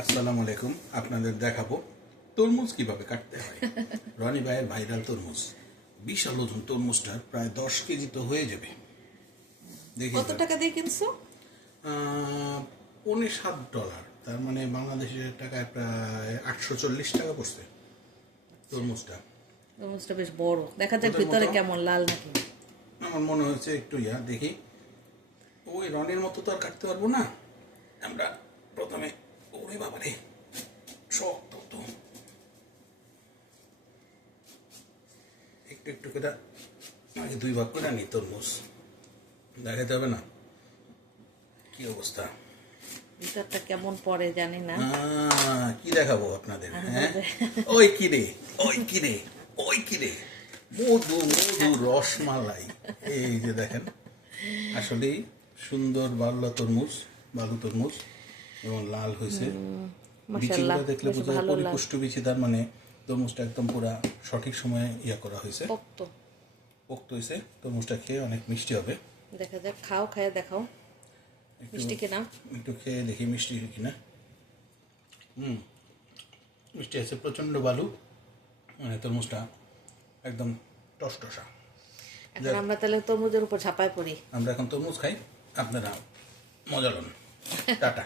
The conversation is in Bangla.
আসসালামু আলাইকুম। আপনাদের দেখাবো তরমুজ কিভাবে কাটতে হয়। রনি ভাইয়ের ভাইরাল তরমুজ, বিশাল ওজন তরমুজটার প্রায় 10 কেজি তো হয়ে যাবে। দেখি কত টাকা দিয়ে কিনছো? $7.5, তার মানে বাংলাদেশের টাকায় প্রায় 840 টাকা পড়ছে তরমুজটা। তরমুজটা বেশ বড়, দেখা যাক ওদের ভিতরে মতো? কেমন, লাল নাকি। আমার মনে হচ্ছে একটু দেখি। ওই রনির মতো তো আর কাটতে পারবো না আমরা। প্রথমে ওরে বাবারে, শক্ত তো, একটু একটু করে আগে 2 ভাগ করে নি তরমুজ। দেখাতে হবে না কি অবস্থা। ভিতরটা কেমন পড়ে জানি না। কি দেখাবো আপনাদের? হ্যাঁ, ওই কিরে, ওই কিরে, ওই কিরে, মধু মধু রসমালাই। এই যে দেখেন, আসলেই সুন্দর বালু তরমুজ এবং লাল হয়েছে। মাশাআল্লাহ, বিচিগুলো দেখলে বেশ বোঝা যায় ভালো লাল। পরিপুষ্ট বিচি, তার মানে তরমুজটা একদম পুরা সঠিক সময়ে করা হয়েছে, পোক্ত। পোক্ত হয়েছে। তরমুজটা খেয়ে অনেক মিষ্টি হবে। দেখা যাক, খাও, খাইয়ে দেখাও মিষ্টি কিনা। একটু খেয়ে দেখি মিষ্টি কিনা। মিষ্টি আছে, প্রচণ্ড বালু, মানে তরমুজটা একদম টসটসা। এখন আমরা তাহলে তরমুজের উপর ঝাঁপায় পড়ি। আমরা এখন তরমুজ খাই, আপনারা মজা লন। টাটা।